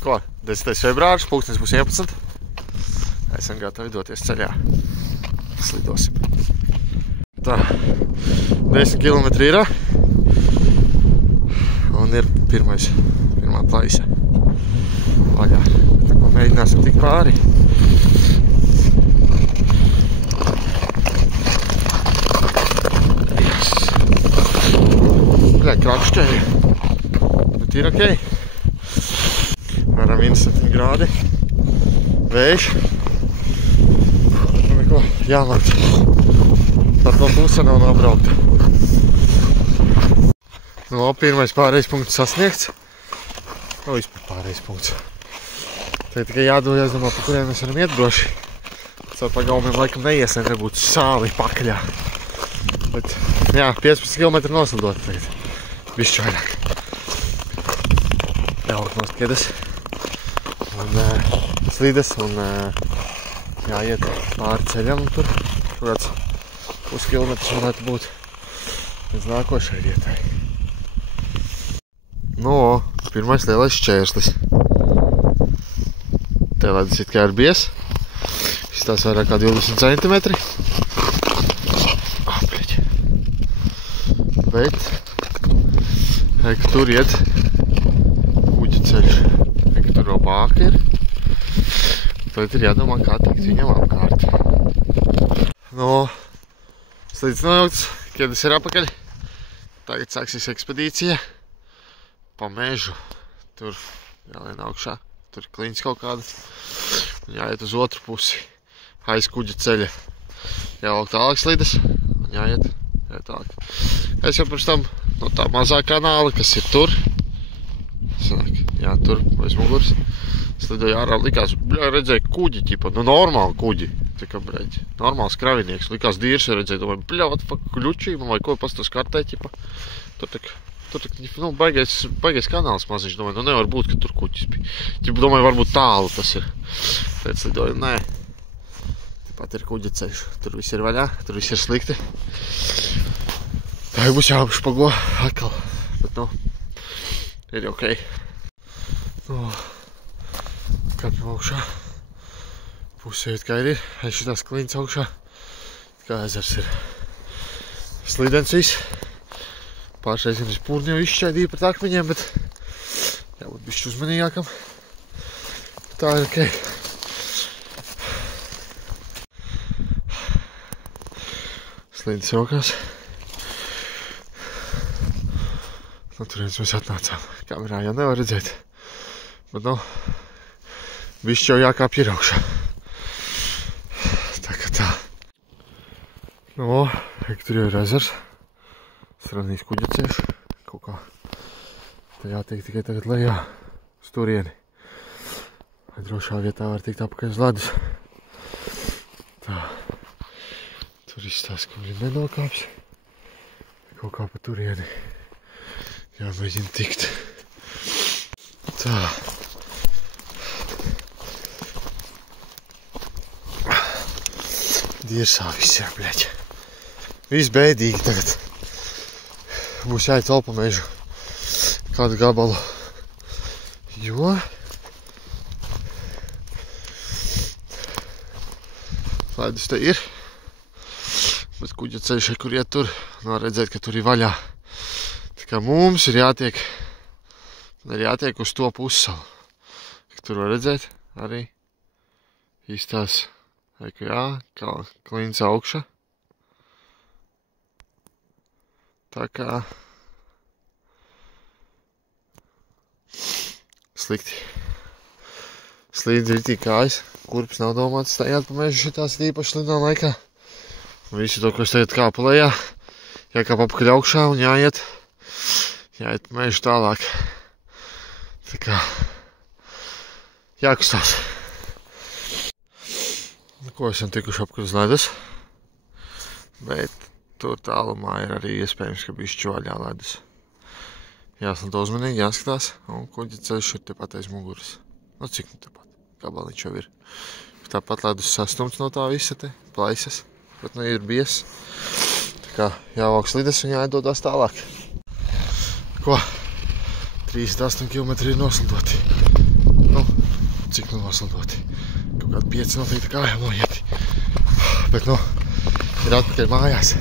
Ko? 10. februāris, 11:11. Esam gatavi doties ceļā. Slidosim. Tā, 10 kilometri ir. Un ir pirmā plaisa vaļā. Tako mēģināsim tikt pāri. Krakšķēja. Bet ir ok. Varam -7 grādi. Vējš. Neko jāmāt. Pat no puse nav nobraukta. No, pirmais pārējais punkts sasniegts. Vispār pārējais punkts. Tagad tikai jādomā, pa kuriem mēs varam iet droši. Caur pagalmiem laikam neiesim, nebūtu sāli pakaļā. Bet, jā, 15 km noslidot tagad. Bišķi vairāk. Jāliek nost ķedes. Un slides un jāiet pāri ceļam. Tur kāds puskilometrs varētu būt līdz nākošai vietai. No, pirmais lielais šķērslis. Te ledus it kā ir bies. Izstās vairāk kā 20 centimetri. Bet tur iet kuģa ceļš. Tur vēl bāka ir. Tad ir jādomā, kā tikt viņam apkārt. No, slīdis nojaukts, ķedes ir apakaļ. Tagad sāksies ekspedīcija pa mežu. Tur jālien augšā. Tur ir kliņas kaut kādas. Un jāiet uz otru pusi. Aiz kuģa ceļa. Jāvalk tālāk slīdes. Un jāiet tālāk. Es jau pirms tam no tā mazā kanāla, kas ir tur. Sanāk, jā, tur aiz muguras. Slidoju ārā, likās, redzēju kuģi, ķipa, nu normāli kuģi. Tika, breģi, normāls kravinieks. Likās dīrs, redzēju, domāju, what the fuck, kļučīm, vai ko pastos kartē, ķipa. Tur nu, baigais kanāls maziņš, domāju, nu nevar būt, ka tur kuģis bija. Ķipa, domāju, varbūt tālu tas ir. Pēc slidoju, nē. Tāpat ir kuģa ceļš. Tur viss ir vaļā, tur viss ir slikti. Tā būs jāapšpago atkal, bet nu, ir ok. Nu, kāpjam augšā. Pusējot, kā ir. Aiz šitās kliņas augšā. Kā ezers ir slidens viss. Pāršreiz ir spūrni jau izšķaidīja pret akmeņiem, bet jābūt bišķi uzmanīgākam. Tā ir ok. Slīdes rokās. Nu, turienes mēs atnācām. Kamerā jau nevar redzēt. Bet, nu, bišķi jau jākāpj ir augšā. Tā kā tā. Nu, tur jau ir ezers. Stranīs kuģa ceļš. Kaut kā. Tā jātiek tikai tagad lejā. Uz turieni. Vai drošā vietā var tikt apakaļ uz ledus. Tā. Tur izstās, ka viņi nenokāps. Kaut kā pa turieni. Jāmēģina tikt. Tā. Diersā viss ir, bļaļ. Viss bēdīgi tagad. Būs jāiet vēl pa mežu. Kādu gabalu. Jo. Ledus te ir. Bet kuģa ceļš, kur iet tur, nav redzēt, ka tur ir vaļā. Tā kā mums ir jātiek uz to pussalu. Tur var redzēt arī īstās, jā, kliņas augša. Tā kā slikti. Slīdz ritīgi kājas, kurpes nav domāts stājāt pa mežu šitās īpaši slidnā laikā. Visu to, ko es tagad kāpu lejā, jākāp apakaļ augšā un jāiet pa mežu tālāk. Tā kā jākustās. Ko esam tikuši apakaļ uz ledus, bet tur tālumā ir arī iespējams, ka bišķi vaļā ledus. Jāslido uzmanīgi, jāskatās, un kuģa ceļš ir tepat aiz muguras. Nu cik nu tepat, gabaliņš jau ir. Tāpat ledus sastumts no tā visa te, plaisas. Bet nu ir bies. Tā kā jāvalk slides un jāiedodās tālāk. Ko? 38 km ir noslidoti. Nu, cik nu noslidoti. Kaut kādi 5 noteikti kājām noieti. Bet, nu, ir atpakaļ mājās.